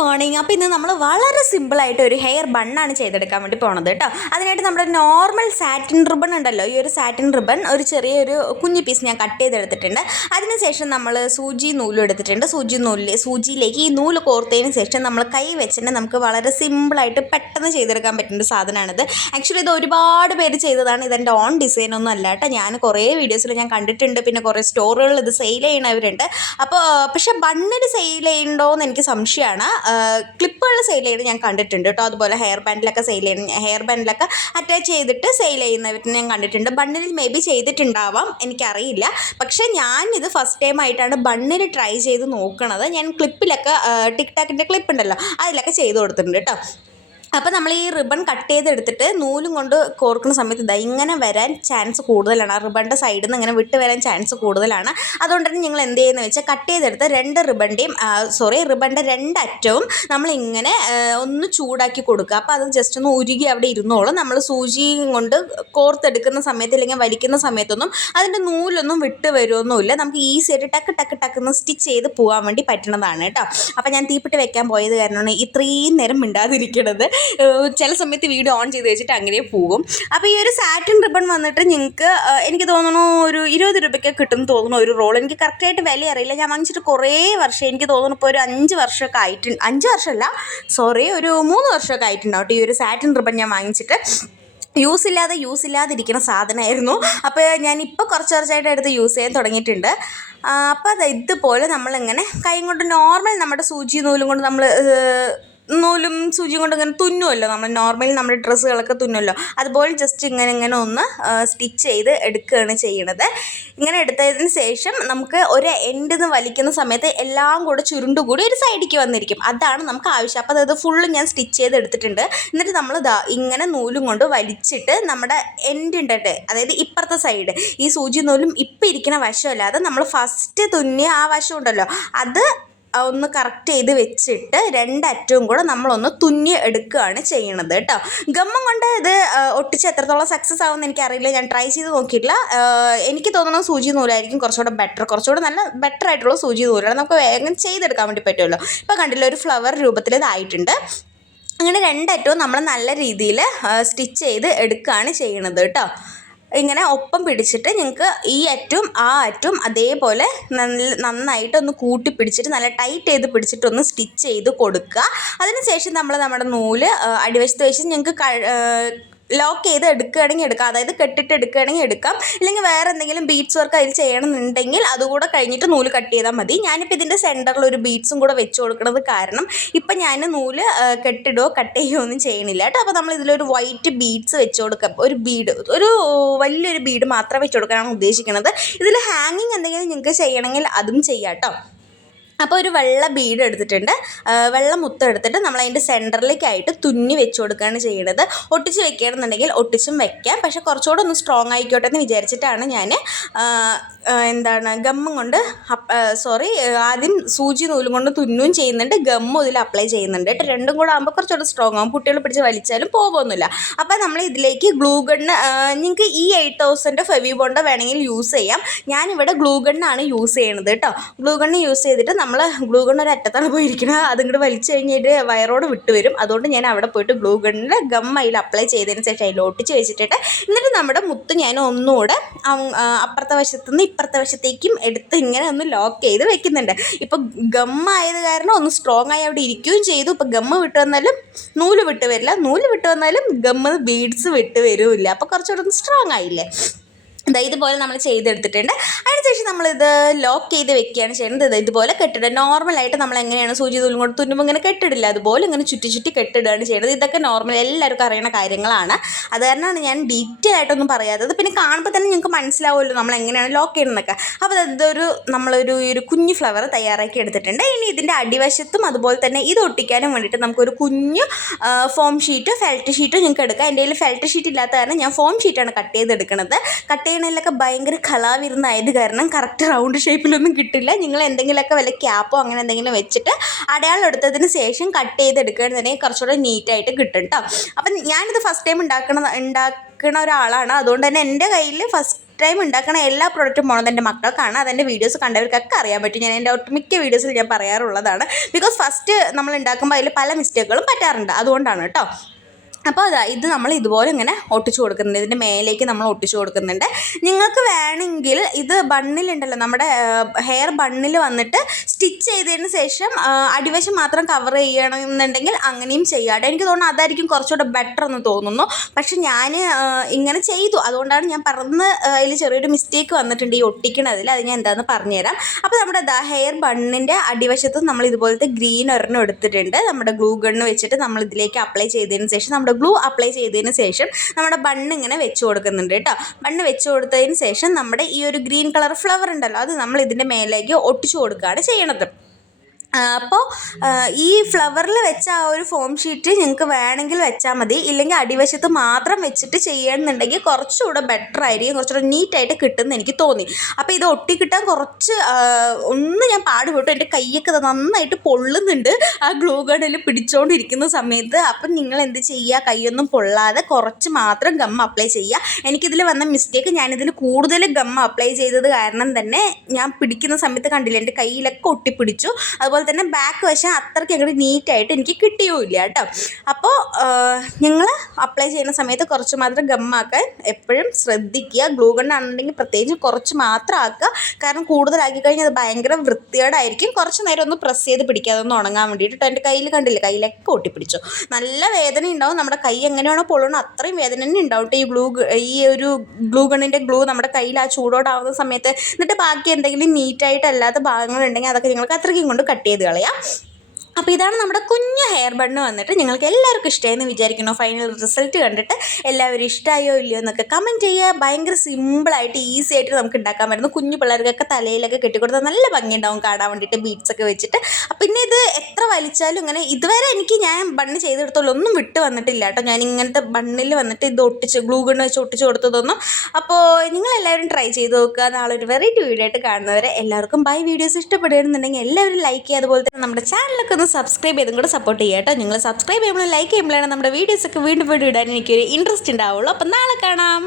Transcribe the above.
Morning. അപ്പോൾ ഇന്ന് നമ്മൾ വളരെ സിമ്പിളായിട്ട് ഒരു ഹെയർ ബണ്ണാണ് ചെയ്തെടുക്കാൻ വേണ്ടി പോണത് കേട്ടോ. അതിനായിട്ട് നമ്മുടെ നോർമൽ സാറ്റിൻ റിബൺ ഉണ്ടല്ലോ, ഈ ഒരു സാറ്റിൻ റിബൺ ഒരു ചെറിയൊരു കുഞ്ഞു പീസ് ഞാൻ കട്ട് ചെയ്തെടുത്തിട്ടുണ്ട്. അതിനുശേഷം നമ്മൾ സൂചി നൂലും എടുത്തിട്ടുണ്ട്. സൂചിയിലേക്ക് ഈ നൂല് കോർത്തതിന് ശേഷം നമ്മൾ കൈ വെച്ചിട്ട് നമുക്ക് വളരെ സിമ്പിളായിട്ട് പെട്ടെന്ന് ചെയ്തെടുക്കാൻ പറ്റുന്ന ഒരു സാധനമാണിത്. ആക്ച്വലി ഇത് ഒരുപാട് പേര് ചെയ്തതാണ്, ഇതെൻ്റെ ഓൺ ഡിസൈനൊന്നും അല്ല കേട്ടോ. ഞാൻ കുറേ വീഡിയോസിൽ ഞാൻ കണ്ടിട്ടുണ്ട്, പിന്നെ കുറേ സ്റ്റോറുകളിൽ ഇത് സെയിൽ ചെയ്യണവരുണ്ട്. അപ്പോൾ പക്ഷേ ബണ്ണിന് സെയിൽ ചെയ്യണ്ടോ എന്ന് എനിക്ക് സംശയമാണ്. ക്ലിപ്പുകൾ സെയിൽ ചെയ്യുന്നത് ഞാൻ കണ്ടിട്ടുണ്ട് കേട്ടോ. അതുപോലെ ഹെയർ ബാൻഡിലൊക്കെ അറ്റാച്ച് ചെയ്തിട്ട് സെയിൽ ചെയ്യുന്നവരെ ഞാൻ കണ്ടിട്ടുണ്ട്. ബണ്ണിൽ മേ ബി ചെയ്തിട്ടുണ്ടാവാം, എനിക്കറിയില്ല. പക്ഷേ ഞാനിത് ഫസ്റ്റ് ടൈം ആയിട്ടാണ് ബണ്ണിൽ ട്രൈ ചെയ്ത് നോക്കണത്. ഞാൻ ക്ലിപ്പിലൊക്കെ ടിക്ടാക്കിൻ്റെ ക്ലിപ്പ് ഉണ്ടല്ലോ, അതിലൊക്കെ ചെയ്ത് കൊടുത്തിട്ടുണ്ട് കേട്ടോ. അപ്പോൾ നമ്മൾ ഈ റിബൺ കട്ട് ചെയ്തെടുത്തിട്ട് നൂലും കൊണ്ട് കോർക്കുന്ന സമയത്ത് ഇതാ ഇങ്ങനെ വരാൻ ചാൻസ് കൂടുതലാണ്. ആ റിബണിൻ്റെ സൈഡിൽ നിന്ന് ഇങ്ങനെ വിട്ട് വരാൻ ചാൻസ് കൂടുതലാണ്. അതുകൊണ്ട് തന്നെ നിങ്ങൾ എന്ത് ചെയ്യുന്നത് വെച്ചാൽ കട്ട് ചെയ്തെടുത്ത് റിബണിൻ്റെ രണ്ടറ്റവും നമ്മളിങ്ങനെ ഒന്ന് ചൂടാക്കി കൊടുക്കുക. അപ്പോൾ അത് ജസ്റ്റ് ഒന്ന് ഉരുകി അവിടെ ഇരുന്നോളും. നമ്മൾ സൂചി കൊണ്ട് കോർത്തെടുക്കുന്ന സമയത്ത് അല്ലെങ്കിൽ വലിക്കുന്ന സമയത്തൊന്നും അതിൻ്റെ നൂലൊന്നും വിട്ട് വരുമൊന്നുമില്ല. നമുക്ക് ഈസി ആയിട്ട് ടക്ക് സ്റ്റിച്ച് ചെയ്ത് പോകാൻ വേണ്ടി പറ്റുന്നതാണ് കേട്ടോ. അപ്പോൾ ഞാൻ തീപ്പെട്ടി വെക്കാൻ പോയത് കാരണമാണ് ഇത്രയും നേരം മിണ്ടാതിരിക്കണത്. ചില സമയത്ത് വീഡിയോ ഓൺ ചെയ്ത് വെച്ചിട്ട് അങ്ങനെ പോകും. അപ്പോൾ ഈ ഒരു സാറ്റിൻ റിബൺ വന്നിട്ട് നിങ്ങൾക്ക് എനിക്ക് തോന്നുന്നു ഒരു 20 രൂപയ്ക്ക് കിട്ടുമെന്ന് തോന്നുന്നു ഒരു റോൾ. എനിക്ക് കറക്റ്റായിട്ട് വില അറിയില്ല. ഞാൻ വാങ്ങിച്ചിട്ട് കുറേ വർഷം, എനിക്ക് തോന്നുന്നു ഇപ്പോൾ ഒരു 5 വർഷമൊക്കെ ആയിട്ടുണ്ട്. 5 വർഷമല്ല, ഒരു 3 വർഷമൊക്കെ ആയിട്ടുണ്ടാവും ഈ ഒരു സാറ്റിൻ റിബൺ ഞാൻ വാങ്ങിച്ചിട്ട്. യൂസ് ഇല്ലാതിരിക്കുന്ന സാധനമായിരുന്നു. അപ്പോൾ ഞാനിപ്പോൾ കുറച്ചായിട്ട് എടുത്ത് യൂസ് ചെയ്യാൻ തുടങ്ങിയിട്ടുണ്ട്. അപ്പോൾ അത് ഇതുപോലെ നമ്മളിങ്ങനെ കൈ കൊണ്ട് നോർമൽ നമ്മുടെ സൂചി നൂലും കൊണ്ട് നമ്മൾ നൂലും സൂചിയും കൊണ്ട് ഇങ്ങനെ തുന്നുമല്ലോ, നമ്മൾ നോർമലി നമ്മുടെ ഡ്രസ്സുകളൊക്കെ തുന്നുമല്ലോ, അതുപോലെ ജസ്റ്റ് ഇങ്ങനെ ഒന്ന് സ്റ്റിച്ച് ചെയ്ത് എടുക്കുകയാണ് ചെയ്യണത്. ഇങ്ങനെ എടുത്തതിന് ശേഷം നമുക്ക് ഒരു എൻഡിൽ നിന്ന് വലിക്കുന്ന സമയത്ത് എല്ലാം കൂടെ ചുരുണ്ടുകൂടി ഒരു സൈഡിലേക്ക് വന്നിരിക്കും. അതാണ് നമുക്ക് ആവശ്യം. അപ്പോൾ അത് ഫുള്ള് ഞാൻ സ്റ്റിച്ച് ചെയ്ത് എടുത്തിട്ടുണ്ട്. എന്നിട്ട് നമ്മൾ ഇങ്ങനെ നൂലും കൊണ്ട് വലിച്ചിട്ട് നമ്മുടെ എൻഡ് ഉണ്ടട്ടെ, അതായത് ഇപ്പുറത്തെ സൈഡ്, ഈ സൂചി നൂലും ഇപ്പം ഇരിക്കുന്ന വശമല്ലാതെ നമ്മൾ ഫസ്റ്റ് തുന്നിയ ആ വശം ഉണ്ടല്ലോ, അത് ഒന്ന് കറക്റ്റ് ചെയ്ത് വെച്ചിട്ട് രണ്ടറ്റവും കൂടെ നമ്മളൊന്ന് തുന്നി എടുക്കുകയാണ് ചെയ്യണത് കേട്ടോ. ഗമ്മം കൊണ്ട് ഇത് ഒട്ടിച്ച് എത്രത്തോളം സക്സസ് ആവുമെന്ന് എനിക്കറിയില്ല, ഞാൻ ട്രൈ ചെയ്ത് നോക്കിയിട്ടില്ല. എനിക്ക് തോന്നുന്നത് സൂചി നൂലായിരിക്കും കുറച്ചുകൂടെ നല്ല ബെറ്റർ ആയിട്ടുള്ള സൂചി നൂലാണ്. നമുക്ക് വേഗം ചെയ്തെടുക്കാൻ വേണ്ടി പറ്റുമല്ലോ. ഇപ്പോൾ കണ്ടില്ല, ഒരു ഫ്ലവർ രൂപത്തിൽ ഇതായിട്ടുണ്ട്. അങ്ങനെ രണ്ടറ്റവും നമ്മൾ നല്ല രീതിയിൽ സ്റ്റിച്ച് ചെയ്ത് എടുക്കുകയാണ് ചെയ്യണത് കേട്ടോ. ഇങ്ങനെ ഒപ്പം പിടിച്ചിട്ട് നിങ്ങൾക്ക് ഈ അറ്റവും ആ അറ്റവും അതേപോലെ നന്നായിട്ടൊന്ന് കൂട്ടി പിടിച്ചിട്ട് നല്ല ടൈറ്റ് ചെയ്ത് പിടിച്ചിട്ടൊന്ന് സ്റ്റിച്ച് ചെയ്ത് കൊടുക്കുക. അതിനുശേഷം നമ്മുടെ നൂല് അടിവശത്ത് വെച്ച് നിങ്ങൾക്ക് ലോക്ക് ചെയ്ത് എടുക്കുകയാണെങ്കിൽ എടുക്കാം, അതായത് കെട്ടിട്ട് എടുക്കുകയാണെങ്കിൽ എടുക്കാം. ഇല്ലെങ്കിൽ വേറെ എന്തെങ്കിലും ബീഡ്സ് വർക്ക് അതിൽ ചെയ്യണമെന്നുണ്ടെങ്കിൽ അതുകൂടെ കഴിഞ്ഞിട്ട് നൂല് കട്ട് ചെയ്താൽ മതി. ഞാനിപ്പോൾ ഇതിൻ്റെ സെൻറ്ററിൽ ഒരു ബീഡ്സും കൂടെ വെച്ച് കൊടുക്കുന്നത് കാരണം ഇപ്പം ഞാൻ നൂല് കെട്ടിടുകയോ കട്ട് ചെയ്യുകയോ ഒന്നും ചെയ്യണില്ല കേട്ടോ. അപ്പോൾ നമ്മൾ ഇതിലൊരു വൈറ്റ് ബീഡ്സ് വെച്ച് കൊടുക്കാം. ഒരു വലിയൊരു ബീഡ് മാത്രം വെച്ച് കൊടുക്കാനാണ് ഉദ്ദേശിക്കുന്നത്. ഇതിൽ ഹാങ്ങിങ് എന്തെങ്കിലും നിങ്ങൾക്ക് ചെയ്യണമെങ്കിൽ അതും ചെയ്യാം കേട്ടോ. അപ്പോൾ ഒരു വെള്ള ബീഡ് എടുത്തിട്ടുണ്ട്, വെള്ള മുത്തം എടുത്തിട്ട് നമ്മൾ അതിൻ്റെ സെൻറ്ററിലേക്കായിട്ട് തുന്നി വെച്ച് കൊടുക്കുകയാണ് ചെയ്യുന്നത്. ഒട്ടിച്ച് വെക്കുകയാണെന്നുണ്ടെങ്കിൽ ഒട്ടിച്ചും വെക്കാം, പക്ഷേ കുറച്ചുകൂടെ ഒന്ന് സ്ട്രോങ് ആയിക്കോട്ടെ എന്ന് വിചാരിച്ചിട്ടാണ് ഞാൻ ഗമ്മും കൊണ്ട് ആദ്യം സൂചി നൂലും കൊണ്ട് തുന്നുകയും ചെയ്യുന്നുണ്ട്, ഗമ്മും ഇതിൽ അപ്ലൈ ചെയ്യുന്നുണ്ട് കേട്ടോ. രണ്ടും കൂടെ ആകുമ്പോൾ കുറച്ചുകൂടെ സ്ട്രോങ് ആകും, കുട്ടികൾ പിടിച്ച് വലിച്ചാലും പോകുമൊന്നുമില്ല. അപ്പോൾ നമ്മൾ ഇതിലേക്ക് ഗ്ലൂ ഗണ്ണ്, നിങ്ങൾക്ക് ഈ 8000 ഫെവിബോണ്ട് വേണമെങ്കിൽ യൂസ് ചെയ്യാം. ഞാനിവിടെ ഗ്ലൂ ഗണ്ണാണ് യൂസ് ചെയ്യണത് കേട്ടോ. ഗ്ലൂ ഗണ്ണ് യൂസ് ചെയ്തിട്ട് നമ്മൾ ഗ്ലൂ ഗണ്ണ് ഒരു അറ്റത്താണ് പോയിരിക്കുന്നത്, അതിങ്ങോട്ട് വലിച്ചു കഴിഞ്ഞിട്ട് വയറോട് വിട്ട് വരും. അതുകൊണ്ട് ഞാൻ അവിടെ പോയിട്ട് ഗ്ലൂ ഗണ്ണിൽ ഗം അതിൽ അപ്ലൈ ചെയ്തതിന് ശേഷം അതിൽ ഒട്ടിച്ച് വെച്ചിട്ട് എന്നിട്ട് നമ്മുടെ മുത്ത് ഞാൻ ഒന്നുകൂടെ അപ്പുറത്തെ വശത്തുനിന്ന് ഇപ്പുറത്തെ വശത്തേക്കും എടുത്ത് ഇങ്ങനെ ഒന്ന് ലോക്ക് ചെയ്ത് വെക്കുന്നുണ്ട്. ഇപ്പോൾ ഗമ്മായത് കാരണം ഒന്ന് സ്ട്രോങ് ആയി അവിടെ ഇരിക്കുകയും ചെയ്തു. ഇപ്പോൾ ഗമ്മ് വിട്ട് വന്നാലും നൂല് വിട്ട് വരില്ല, നൂല് വിട്ട് വന്നാലും ഗമ്മ് ബീഡ്സ് വിട്ട് വരില്ല. അപ്പോൾ കുറച്ചുകൂടെ ഒന്ന് സ്ട്രോങ് ആയില്ലേ. ഇതുപോലെ നമ്മൾ ചെയ്തെടുത്തിട്ടുണ്ട്. അതിനുശേഷം നമ്മളിത് ലോക്ക് ചെയ്ത് വെക്കുകയാണ് ചെയ്യുന്നത്. ഇതുപോലെ കെട്ടിടുക. നോർമലായിട്ട് നമ്മൾ എങ്ങനെയാണ് സൂചി നൂലും കൊണ്ട് തുന്നുമ്പോൾ ഇങ്ങനെ കെട്ടിടില്ല, അതുപോലെ ഇങ്ങനെ ചുറ്റി കെട്ടിടുകയാണ് ചെയ്യുന്നത്. ഇതൊക്കെ നോർമൽ എല്ലാവർക്കും അറിയുന്ന കാര്യങ്ങളാണ്. അത് കാരണമാണ് ഞാൻ ഡീറ്റെയിൽ ആയിട്ടൊന്നും പറയാത്തത്. പിന്നെ കാണുമ്പോൾ തന്നെ നിങ്ങൾക്ക് മനസ്സിലാവുമല്ലോ നമ്മൾ എങ്ങനെയാണ് ലോക്ക് ചെയ്യുന്നതൊക്കെ. അപ്പോൾ നമ്മളൊരു കുഞ്ഞു ഫ്ലവർ തയ്യാറാക്കി എടുത്തിട്ടുണ്ട്. ഇനി ഇതിൻ്റെ അടിവശത്തും അതുപോലെ തന്നെ ഇത് ഒട്ടിക്കാനും വേണ്ടിയിട്ട് നമുക്കൊരു കുഞ്ഞു ഫോം ഷീറ്റോ ഫെൽറ്റ് ഷീറ്റോ നിങ്ങൾക്ക് എടുക്കാം. എൻ്റെ കയ്യിൽ ഫെൽറ്റ് ഷീറ്റ് ഇല്ലാത്ത കാരണം ഞാൻ ഫോം ഷീറ്റാണ് കട്ട് ചെയ്തെടുക്കുന്നത്. കട്ട് ചെയ്യണതിലൊക്കെ ഭയങ്കര കളാവിരുന്നായത് കാരണം കറക്റ്റ് റൗണ്ട് ഷേപ്പിലൊന്നും കിട്ടില്ല. നിങ്ങൾ എന്തെങ്കിലുമൊക്കെ വല്ല ക്യാപ്പോ അങ്ങനെ എന്തെങ്കിലും വെച്ചിട്ട് അടയാളം എടുത്തതിന് ശേഷം കട്ട് ചെയ്തെടുക്കുകയാണെന്നുണ്ടെങ്കിൽ കുറച്ചുകൂടെ നീറ്റായിട്ട് കിട്ടും കേട്ടോ. അപ്പം ഞാനിത് ഫസ്റ്റ് ടൈം ഉണ്ടാക്കുന്ന ഒരാളാണ്. അതുകൊണ്ട് തന്നെ എൻ്റെ കയ്യിൽ ടൈം ഉണ്ടാക്കണ എല്ലാ പ്രോഡക്റ്റും പോണത് എൻ്റെ മക്കൾക്കാണ്. അതെൻ്റെ വീഡിയോസ് കണ്ടവർക്കൊക്കെ അറിയാൻ പറ്റും. ഞാൻ എൻ്റെ ഒട്ടുമിക്ക വീഡിയോസിൽ ഞാൻ പറയാറുള്ളതാണ്. ബിക്കോസ് ഫസ്റ്റ് നമ്മൾ ഉണ്ടാക്കുമ്പോൾ അതിൽ പല മിസ്റ്റേക്കുകളും പറ്റാറുണ്ട്, അതുകൊണ്ടാണ് കേട്ടോ. അപ്പോൾ അതാ ഇത് നമ്മൾ ഇതുപോലെ ഇങ്ങനെ ഒട്ടിച്ചു കൊടുക്കുന്നുണ്ട്. ഇതിൻ്റെ മേലേക്ക് നമ്മൾ ഒട്ടിച്ചു കൊടുക്കുന്നുണ്ട്. നിങ്ങൾക്ക് വേണമെങ്കിൽ ഇത് ബണ്ണിലുണ്ടല്ലോ, നമ്മുടെ ഹെയർ ബണ്ണിൽ വന്നിട്ട് സ്റ്റിച്ച് ചെയ്തതിന് ശേഷം അടിവശം മാത്രം കവർ ചെയ്യണമെന്നുണ്ടെങ്കിൽ അങ്ങനെയും ചെയ്യാം. എനിക്ക് തോന്നുന്നു അതായിരിക്കും കുറച്ചുകൂടെ ബെറ്റർ എന്ന് തോന്നുന്നു. പക്ഷെ ഞാൻ ഇങ്ങനെ ചെയ്തു, അതുകൊണ്ടാണ് ഞാൻ പറഞ്ഞ് അതിൽ ചെറിയൊരു മിസ്റ്റേക്ക് വന്നിട്ടുണ്ട് ഈ ഒട്ടിക്കണതിൽ. അത് ഞാൻ എന്താണെന്ന് പറഞ്ഞുതരാം. അപ്പോൾ നമ്മുടെ ഹെയർ ബണ്ണിൻ്റെ അടിവശത്ത് നമ്മൾ ഇതുപോലത്തെ ഗ്രീൻ ഒരെണ്ണം എടുത്തിട്ടുണ്ട്. നമ്മുടെ ഗ്ലൂ ഗണ്ണ് വെച്ചിട്ട് നമ്മൾ ഇതിലേക്ക് അപ്ലൈ ചെയ്തതിന് ശേഷം നമ്മുടെ ഗ്ലൂ അപ്ലൈ ചെയ്തതിന് ശേഷം നമ്മുടെ ബണ്ണ് ഇങ്ങനെ വെച്ച് കൊടുക്കുന്നുണ്ട് കേട്ടോ. ബണ്ണ് വെച്ച് കൊടുത്തതിന് ശേഷം നമ്മുടെ ഈ ഒരു ഗ്രീൻ കളർ ഫ്ലവർ ഉണ്ടല്ലോ, അത് നമ്മൾ ഇതിൻ്റെ മേലേക്ക് ഒട്ടിച്ചു കൊടുക്കുകയാണ് ചെയ്യണത്. അപ്പോൾ ഈ ഫ്ലവറിൽ വെച്ച ആ ഒരു ഫോം ഷീറ്റ് നിങ്ങൾക്ക് വേണമെങ്കിൽ വെച്ചാൽ മതി. ഇല്ലെങ്കിൽ അടിവശത്ത് മാത്രം വെച്ചിട്ട് ചെയ്യണമെന്നുണ്ടെങ്കിൽ കുറച്ചുകൂടെ ബെറ്റർ ആയിരിക്കും, കുറച്ചുകൂടെ നീറ്റായിട്ട് കിട്ടുമെന്ന് എനിക്ക് തോന്നി. അപ്പോൾ ഇത് ഒട്ടിക്കിട്ടാൻ കുറച്ച് ഞാൻ പാടുപെട്ടു. എൻ്റെ കൈയൊക്കെ നന്നായിട്ട് പൊള്ളുന്നുണ്ട് ആ ഗ്ലൂ ഗണ്ണിൽ പിടിച്ചുകൊണ്ടിരിക്കുന്ന സമയത്ത്. അപ്പം നിങ്ങൾ എന്ത് ചെയ്യുക, കൈയൊന്നും പൊള്ളാതെ കുറച്ച് മാത്രം ഗം അപ്ലൈ ചെയ്യുക. എനിക്കിതിൽ വന്ന മിസ്റ്റേക്ക്, ഞാനിതിൽ കൂടുതൽ ഗം അപ്ലൈ ചെയ്തത് കാരണം തന്നെ ഞാൻ പിടിക്കുന്ന സമയത്ത് കണ്ടില്ല, എൻ്റെ കയ്യിലൊക്കെ ഒട്ടിപ്പിടിച്ചു. അതുപോലെ തന്നെ ബാക്ക് വശം അത്രയ്ക്ക് അങ്ങോട്ട് നീറ്റായിട്ട് എനിക്ക് കിട്ടിയുമില്ല കേട്ടോ. അപ്പോൾ നിങ്ങൾ അപ്ലൈ ചെയ്യുന്ന സമയത്ത് കുറച്ച് മാത്രം ഗമ്മാക്കാൻ എപ്പോഴും ശ്രദ്ധിക്കുക. ഗ്ലൂ ഗണ്ണാണെന്നുണ്ടെങ്കിൽ പ്രത്യേകിച്ച് കുറച്ച് മാത്രം ആക്കുക. കാരണം കൂടുതലാക്കി കഴിഞ്ഞാൽ അത് ഭയങ്കര വൃത്തികേടായിരിക്കും. കുറച്ച് നേരം ഒന്ന് പ്രസ് ചെയ്ത് പിടിക്കാതെ ഒന്ന് ഉണങ്ങാൻ വേണ്ടിയിട്ട്. എൻ്റെ കയ്യിൽ കണ്ടില്ല, കയ്യിലൊക്കെ ഒട്ടിപ്പിടിച്ചു. നല്ല വേദന ഉണ്ടാവും. നമ്മുടെ കൈ എങ്ങനെയാണോ പൊള്ളണോ അത്രയും വേദന തന്നെ ഉണ്ടാവും. ഈ ഒരു ഗ്ലൂ ഗണ്ണിൻ്റെ ഗ്ലൂ നമ്മുടെ കയ്യിൽ ആ ചൂടോടാവുന്ന സമയത്ത്. എന്നിട്ട് ബാക്കി എന്തെങ്കിലും നീറ്റായിട്ടല്ലാത്ത ഭാഗങ്ങളുണ്ടെങ്കിൽ അതൊക്കെ നിങ്ങൾക്ക് അത്രയ്ക്കും കൊണ്ട് കട്ട് ചെയ്ത് കളയാം. അപ്പോൾ ഇതാണ് നമ്മുടെ കുഞ്ഞു ഹെയർ ബണ്ണ് വന്നിട്ട്. നിങ്ങൾക്ക് എല്ലാവർക്കും ഇഷ്ടമായെന്ന് വിചാരിക്കുന്നു. ഫൈനൽ റിസൾട്ട് കണ്ടിട്ട് എല്ലാവരും ഇഷ്ടമായോ ഇല്ലയോ എന്നൊക്കെ കമൻറ്റ് ചെയ്യുക. ഭയങ്കര സിമ്പിളായിട്ട് ഈസി ആയിട്ട് നമുക്ക് ഉണ്ടാക്കാൻ പറ്റുന്നു. കുഞ്ഞു പിള്ളേർക്കൊക്കെ തലയിലൊക്കെ കെട്ടിക്കൊടുത്താൽ നല്ല ഭംഗിയുണ്ടാവും കാണാൻ വേണ്ടിയിട്ട്, ബീഡ്സൊക്കെ വെച്ചിട്ട്. പിന്നെ ഇത് എത്ര വലിച്ചാലും ഇങ്ങനെ ഇതുവരെ ഞാൻ ബണ്ണ് ചെയ്തെടുത്തോളം ഒന്നും വിട്ട് വന്നിട്ടില്ല കേട്ടോ. ഞാൻ ഇങ്ങനത്തെ ബണ്ണിൽ വന്നിട്ട് ഇത് ഒട്ടിച്ച് ഗ്ലൂ ഗണ്ണ് വെച്ച് ഒട്ടിച്ച് കൊടുത്തതൊന്നും. അപ്പോൾ നിങ്ങളെല്ലാവരും ട്രൈ ചെയ്ത് നോക്കുക. നാളെ ഒരു വെറൈറ്റി വീഡിയോ ആയിട്ട് കാണുന്നവരെ എല്ലാവർക്കും ബൈ. വീഡിയോസ് ഇഷ്ടപ്പെടുകയാണെന്നുണ്ടെങ്കിൽ എല്ലാവരും ലൈക്ക് ചെയ്യുക. അതുപോലെ തന്നെ നമ്മുടെ ചാനലൊക്കെ ഒന്ന് സബ്സ്ക്രൈബ് ചെയ്തും കൂടെ സപ്പോർട്ട് ചെയ്യുക കേട്ടോ. നിങ്ങൾ സബ്സ്ക്രൈബ് ചെയ്യുമ്പോൾ ലൈക്ക് ചെയ്യുമ്പോഴാണ് നമ്മുടെ വീഡിയോസൊക്കെ വീണ്ടും ഇടാൻ എനിക്കൊരു ഇൻട്രസ്റ്റ് ഉണ്ടാവുള്ളൂ. അപ്പം നാളെ കാണാം.